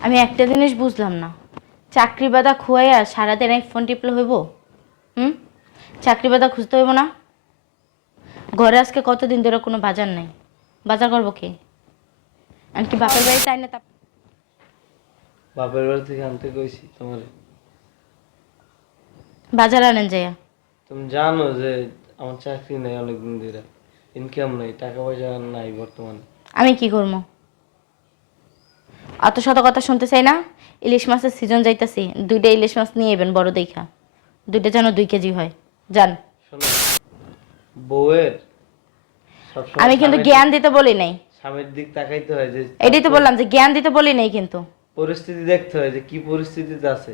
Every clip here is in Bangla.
আমি একটা জিনিস বুঝলাম না। চাকরি বাদা খুয়াইয়া সারাদিন এক ফোন টিপলে হইব? হুম? চাকরি বাদা খুঁজতে হইব না? ঘরে আজকে কতদিন ধরে কোনো বাজার নাই? বাজার করব কে? আমি কি বাপের বাড়ি চাই না তা বাপের বাড়ি থেকে আনতে কইছি তোমার। বাজার আনেন যাইয়া। তুমি জানো যে আমার চাকরি নেই অনেকদিন ধরে। ইনকাম নেই টাকা পয়সা নাই বর্তমানে। আমি কি করব? অত শত কথা শুনতে চাই না? ইলিশ মাছের সিজন যাইতাছি। দুইটা ইলিশ মাছ নিয়ে এবেন বড় দেখা। দুইটা যেন দুই কেজি হয়। যান। বউয়ের আমি কিন্তু জ্ঞান দিতে বলি নাই। স্বামীর দিক তাকাইতে হয় যে এটাই তো বললাম যে জ্ঞান দিতে বলি নাই কিন্তু। পরিস্থিতি দেখতে হয় যে কি পরিস্থিতিতে আছে।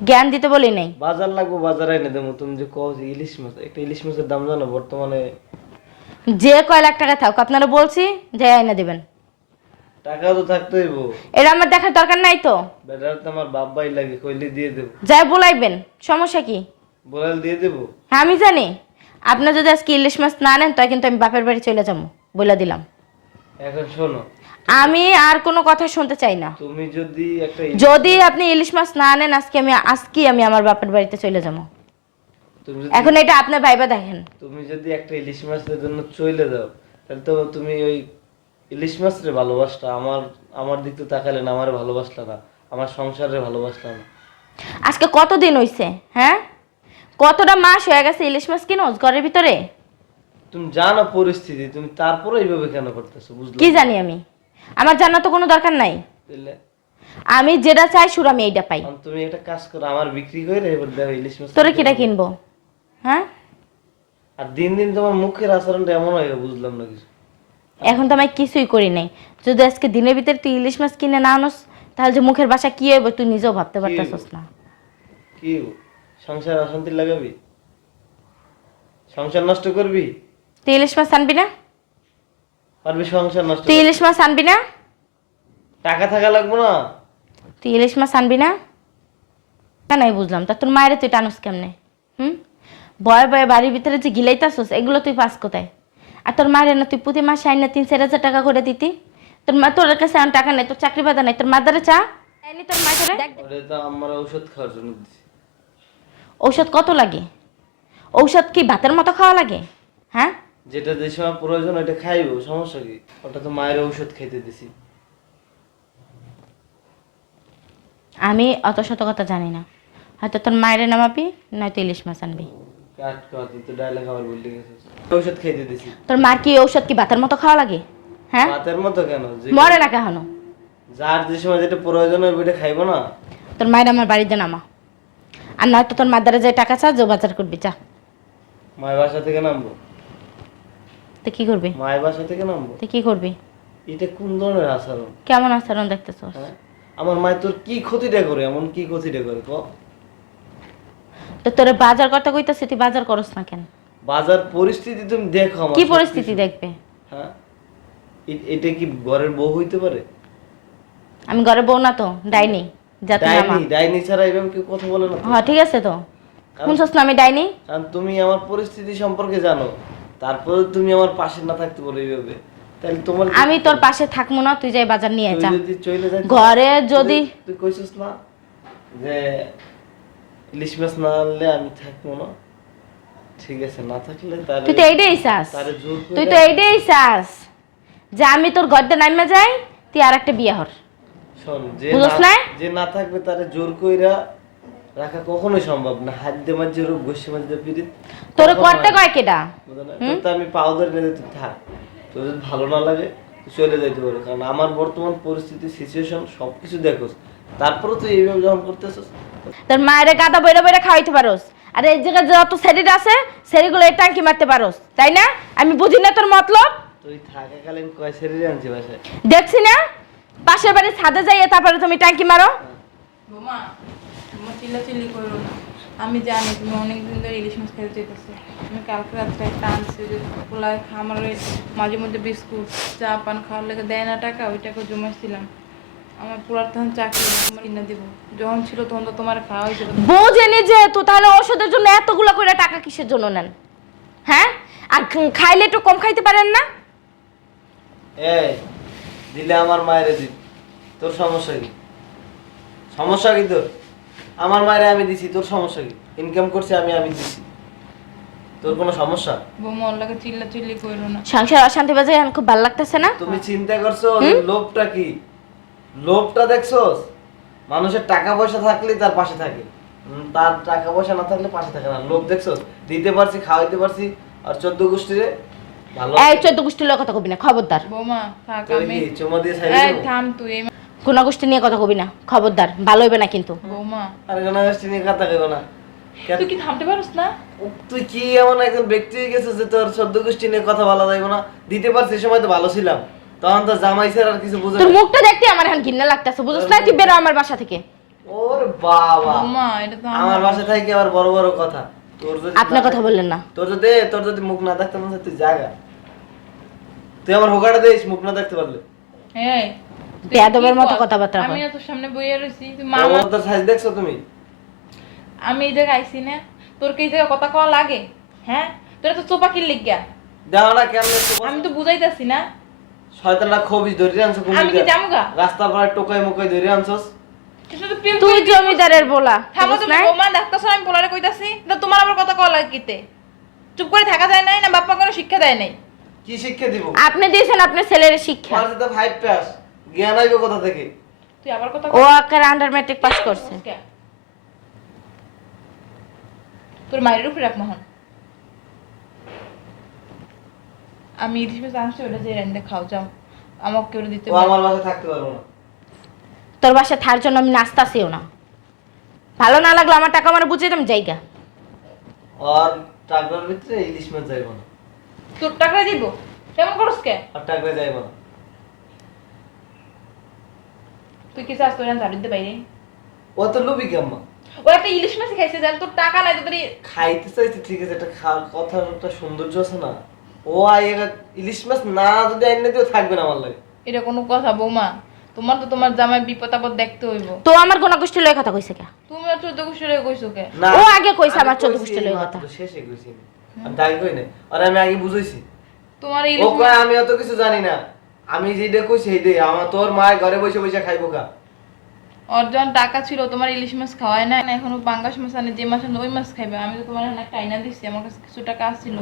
জ্ঞান দিতে বলি নাই। বাজার লাগবো বাজার এনে দেবো। তুমি যে কও যে ইলিশ মাছ একটা ইলিশ মাছের দাম জানো বর্তমানে? যে কয় লাখ টাকা থাক আপনারা বলছি যে আইনা দিবেন। টাকা তো থাকতে হইব এটা আমার দেখার দরকার নাই তো। বেটার তো আমার বাপ ভাই লাগে কইলে দিয়ে দেবো। যাই বলাইবেন সমস্যা কি? বলাল দিয়ে দেবো? হ্যাঁ আমি জানি। যদি আজকে ইলিশ মাছ না নেন তাই কিন্তু আমি বাপের বাড়ি চলে যাব বলে দিলাম। এখন শোনো। আমি আর কোনো কথা শুনতে চাই না। তুমি যদি একটা যদি আপনি ইলিশ মাছ না নেন আজকে আমি আজকে আমি আমার বাপের বাড়িতে চলে যাব। তুমি যদি এখন এটা আপনার ভাইবা দেখেন। তুমি যদি একটা ইলিশ মাছের জন্য চলে যাও তাহলে তো তুমি ওই ইলিশ মাছরে ভালোবাসটা আমার আমার দিক তো তাকালে না আমার ভালোবাসলা না আমার সংসারে ভালোবাসলা না। আজকে কতদিন হইছে হ্যাঁ? কতটা মাস হয়ে গেছে ইলিশ মাছ কিনোস ঘরের ভিতরে? তুমি জানো পরিস্থিতি তুমি তারপরে এইভাবে কেন করতেছো বুঝলো? কি জানি আমি? আমার জানার তো কোনো দরকার নাই। আমি যেটা চাই সুর আমি এইটা পাই। তুমি একটা কাজ করো আমার বিক্রি করে এবার দেখো ইলিশ মাছ তোরে কিটা কিনবো? হ্যাঁ? আর দিন দিন তোমার মুখের আচরণটা এমন হয়ে বুঝলাম না কিছু। এখন তো আমি কিছুই করি নাই। যদি আজকে দিনের ভিতরে তুই ইলিশ মাছ কিনে না আনস তাহলে যে মুখের বাসা কি হইব তুই নিজেও ভাবতে পারতেছস না। কি সংসার অশান্তি লাগাবি? সংসার নষ্ট করবি? তুই ইলিশ মাছ আনবি না? পারবি সংসার নষ্ট তুই ইলিশ মাছ আনবি না? টাকা থাকা লাগবো না? তুই ইলিশ মাছ আনবি না? তা নাই বুঝলাম। তা তোর মায়ের তুই টানুস কেমনে? হুম? বয় বয়ে বাড়ির ভিতরে যে গিলাইতাছস এগুলো তুই পাস কোথায়? আর তোর মায়ের না তুই প্রতি মাসে আইন না তিন চার হাজার টাকা করে দিতি। তোর মা তোর কাছে এখন টাকা নাই তোর চাকরি বাদা নাই। তোর মাদারে চা? তোর মা তোরে? ওরে তো আমরা ঔষধ খাওয়ার জন্য দিছি। ঔষধ কত লাগে? ঔষধ কি ভাতের মতো খাওয়া লাগে? হ্যাঁ? যেটা যে সময় প্রয়োজন ওটা খাইবো সমস্যা কি? ওটা তো মায়ের ঔষধ খাইতে দিছি। আমি অত শত কথা জানি না। হয়তো তোর মায়ের নামাবি নয়তো ইলিশ মাছ আনবি। কাট খাওয়া তুই তো ঔষধ তোর মার কি ঔষধ কি ভাতের মতো খাওয়া লাগে? হ্যাঁ? রাতের মতো কেন? মরে না কেন? যার যে সময় যেটা প্রয়োজন হবে ওটা খাইবো না? তোর মায়ের আমার বাড়িতে নামা আর নয়তো তোর মাদারে যে টাকা চা যে বাজার করবি চা মায়ের বাসা থেকে নামবো। তো কি করবি? মায়ের বাসা থেকে নামবো? তুই কি করবি? এটা কোন ধরনের আচরণ? কেমন আচরণ দেখতেছ হ্যাঁ? আমার মায়ের তোর কি ক্ষতিটা করে? এমন কি ক্ষতিটা করে? ক? তো তোর বাজার কইতাছি তুই বাজার করস না কেন? বাজার পরিস্থিতি তুমি দেখো আমার কি পরিস্থিতি দেখবে? হ্যাঁ? এ- এটা কি ঘরের বউ হইতে পারে? আমি ঘরে বউ না তো ডাইনি ডাইনি ডাইনি ছাড়া এইভাবে কেউ কথা বলে না তো। হ্যাঁ ঠিক আছে তো। শুনছস না আমি ডাইনি? কারণ তুমি আমার পরিস্থিতি সম্পর্কে জানো। তারপরে তুমি আমার পাশে না থাকতে বলো এইভাবে। তাহলে তোমার কি- আমি তোর পাশে থাকব না তুই যাই বাজার নিয়ে তুই যা। যদি চলে যাই ঘরে যদি তুই কইছিস না যে ইলিশ মাছ না আনলে আমি থাকব না। ঠিক আছে না থাকলে তুই তো এইটাই চাস। তুই তো এইটাই চাস যে আমি তোর গদ্দে নামে যাই তুই আর একটা বিয়ে হর। শোন যে না- না? যে না থাকবে তারে জোর কইরা রাখা কখনোই সম্ভব না। হাত দিয়ে মাঝে রূপ গোষ্ঠী মাঝে পিড়িত। তোর করতে কয় কেডা? তো আমি তুই থাক। তোর যদি ভালো না লাগে চলে যাইতে পারো কারণ আমার বর্তমান পরিস্থিতি সিচুয়েশন সবকিছু দেখোস। তারপরে তুই এইভাবে যখন করতেছিস তোর মায়ের গাদা বইরা বইরা খাওয়াইতে পারোস। আর এই জায়গায় যত শরীর আছে শরীরগুলো এই টাঙ্কি মারতে পারোস তাই না? আমি বুঝি না তোর মতলব? তুই থাকাকালীন কয় শরীরে আনছি বাসায়? দেখছি না? পাশের বাড়ি ছাদে যাইয়ে তারপরে তুমি টাঙ্কি মারো। বোমা তোমার চিল্লাচিল্লি করো না। আমি জানি তুমি অনেকদিন ধরে ইলিশ মাছ খেতে চাইতেছো। আমি কালকে রাত্রে একটা আনছি যে পোলায় আমার মাঝে মধ্যে বিস্কুট চা পান খাওয়ার লেগে দেয় না টাকা ওই টাকা জমাইছিলাম। আমার পুরার তখন চাকরি তোমার কিনে দিব। যখন ছিল তখন তো তোমার খাওয়া হয়েছিল। যে তো তাহলে ওষুধের জন্য এতগুলো করে টাকা কিসের জন্য নেন? হ্যাঁ? আর খাইলে একটু কম খাইতে পারেন না? এই দিলে আমার মায়ের দিন তোর সমস্যা কি? সমস্যা কি তোর? আমার মায়ের আমি দিছি তোর সমস্যা কি? ইনকাম করছি আমি আমি দিছি। তোর কোনো সমস্যা? বৌমা চিল্লা চিল্লি করো না। সংসার অশান্তি বাজে এখন খুব ভালো লাগতেছে না? তুমি চিন্তা করছ লোভটা কি? লোভটা দেখছোস? মানুষের টাকা পয়সা থাকলে তার পাশে থাকে। তার টাকা পয়সা না থাকলে পাশে থাকে না। লোভ দেখছোস? দিতে পারছি খাওয়াইতে পারছি আর চোদ্দ গোষ্ঠীরে ভালো এই চোদ্দ গোষ্ঠীর লোক কথা কবি না খবরদার। বৌমা থাক আমি চুমা দিয়ে ছাইড়ে এই থাম তুই কোন গোষ্ঠী নিয়ে কথা কবি না খবরদার ভালো হইবে না কিন্তু। বৌমা। আরে কোনো গোষ্ঠী নিয়ে কথা না। তুই কি থামতে পারস না? তুই কি এমন একজন ব্যক্তি হয়ে গেছিস যে তোর চোদ্দ গোষ্ঠী নিয়ে কথা বলা যাইব না? দিতে পারছি সে সময় তো ভালো ছিলাম। তখন তো জামাই স্যার আর কিছু বুঝে তোর মুখটা দেখতে আমার এখন ঘৃণা লাগতেছে বুঝছ না? তুই বেরো আমার বাসা থেকে। ওরে বাবা। বৌমা এটা তো আমার বাসায় থাকি আবার বড় বড় কথা। তোর যদি আপনি কথা বললেন না। তোর যদি তোর যদি মুখ না দেখতে মনে তুই জাগা তুই আমার হোকাটা দিস মুখ না দেখতে পারলে। এই তুই বেয়াদবের মতো? কথাবার্তা আমি। না তোর সামনে বইয়ে রইছি তুই মা মা- তোর সাইজ দেখছ তুমি? আমি এই জায়গায় আইছি না। তোর কি জায়গায় কথা কওয়া লাগে? হ্যাঁ? তোর তো চোপা কি লিখিয়া দেখো না কেমন আমি তো বুঝাইতাছি না। শয়তানটা খবিস ধরে আনছো আমি কি জামুগা রাস্তা পাড়ায় টোকাই মুকাই ধরে আনছস। তুই জমিদারের বলা থামো তুমি? বৌমা আমি পোলারে কইতাছি। তো তোমার আবার কথা লাগে কিতে? চুপ করে থাকা যায় নাই না বাপ্পা কোনো শিক্ষা দেয় নাই? কি শিক্ষা দিব? আপনি দিয়েছেন আপনার ছেলের শিক্ষা। আমার সাথে ফাইভ পাস জ্ঞান আইবে কোথা থেকে? তুই আবার কথা ও আকার আন্ডার ম্যাট্রিক পাস করছে। তোর মায়ের উপরে রাখ মোহন। আমি ইলিশ মাছ আনছি ওটা যে রেন্দে খাও যাও। আমাকে কেউ দিতে ও আমার বাসায় থাকতে পারব না। তোর বাসায় থার জন্য আমি নাস্তাছিও না। ভালো না লাগল আমার টাকা আমার বুঝিয়ে আমি জায়গা। আর টাকরার ভিতরে ইলিশ মাছ যাইব না। তোর টাকা দিব? কেমন করস কে? আর টাকরা যাইব না। তুই কি চাস তোর ঝাড়ু দিতে বাইরে? ও তো লুবি কি ও একটা ইলিশ মাছ খাইছে জান তোর টাকা নাই তোর এই- খাইতে চাইতে ঠিক আছে এটা খাওয়ার কথার একটা সৌন্দর্য আছে না। ও আই ইলিশ মাছ না যদি আইনে দিও থাকবে না আমার লাগে। এটা কোনো কথা বৌমা। তোমার তো তোমার জামাই বিপদ আপদ দেখতে হইব। তো আমার কোন গোষ্ঠী লয় কথা কইছে কে? তুমি আর চোদ্দ কুশলে কইছো কে? ও আগে কইছে আমি আমার চোদ্দ গোষ্ঠী লয় কথা। শেষে কইছি। আমি। আমি দাগি কই নাই আর আমি আগে বুঝাইছি। তোমার ও ইলিশ কয় আমি অত কিছু জানি না। আমি যেটা কইছি সেইটাই আমার তোর মায়ের ঘরে বসে বসে খাইবো কা ওর যখন টাকা ছিল তোমার ইলিশ মাছ খাওয়ায় না এখনও পাঙ্গাস মাছ আনে যে মাছ আনে ওই মাছ খাইবে। আমি তো তোমার একটা আইনা দিচ্ছি আমার কাছে কিছু টাকা আসছিল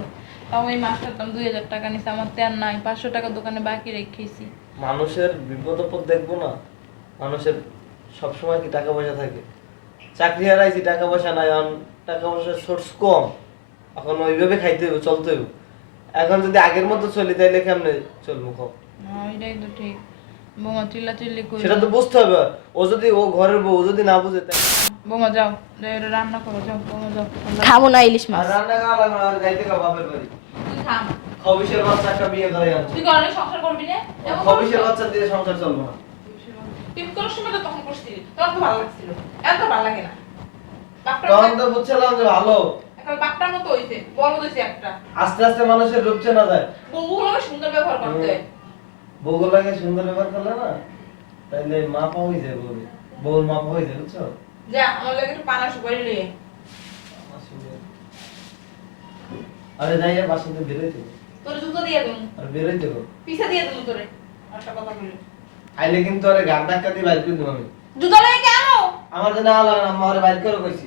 তাও ওই মাছটার দাম দুই হাজার টাকা নিচ্ছে আমার তেল নাই। পাঁচশো টাকা দোকানে বাকি রেখেছি। মানুষের বিপদ আপদ দেখব না? মানুষের সবসময় কি টাকা পয়সা থাকে? চাকরি হারাইছি টাকা পয়সা নাই এখন টাকা পয়সার সোর্স কম। এখন ওইভাবে খাইতে হইব চলতে হইব। এখন যদি আগের মতো চলি তাইলে কেমনে চলবো কম না এটাই তো ঠিক। বৌমা চিল্লা চিল্লি করি সেটা তো বুঝতে হবে। ও যদি ও ঘরের বউ যদি না বুঝে তাই- বৌমা যাও। এটা রান্না করো যাও বৌমা যাও। খাব না ইলিশ মাছ। রান্না খাওয়া লাগবে না আর যাইতে কা বাপের বাড়ি। তুই থাম খবিসের বাচ্চা একটা বিয়ে করে তুই ঘরে সংসার করবি না? করছিস? বাচ্চা দিয়ে সংসার চলবো না। তুই তোর সময় তো তখন করছিলি। তো ভালো লাগছিল। এত ভালো লাগে না। তখন তো বুঝছিলাম যে ভালো। এখন বাপটার মতো হইছে বড় হইছে একটা। আস্তে আস্তে মানুষের রূপ চেনা যায়। বউগুলোকে সুন্দর ব্যবহার করতে। বউগুলাকে সুন্দর ব্যবহার করলে না তাইলে মাপা হয়ে যায় বউ বউর মাপা হয়ে যায় বুঝছ? যা আমার লাগে একটু পানা সুপারি আরে যাই আর বাসা থেকে বেরোই দেবো। তোর জুতো দিয়ে দেবো। আর বেরোই দেবো। পিছা দিয়ে দেবো তোরে। একটা কথা বলি আইলে কিন্তু আরে গান ডাক্কা দিয়ে বাইর করে দেবো আমি। জুতো লাগে কেন আমার জন্য আলাদা আম্মা আরে বাইর করে কইছি।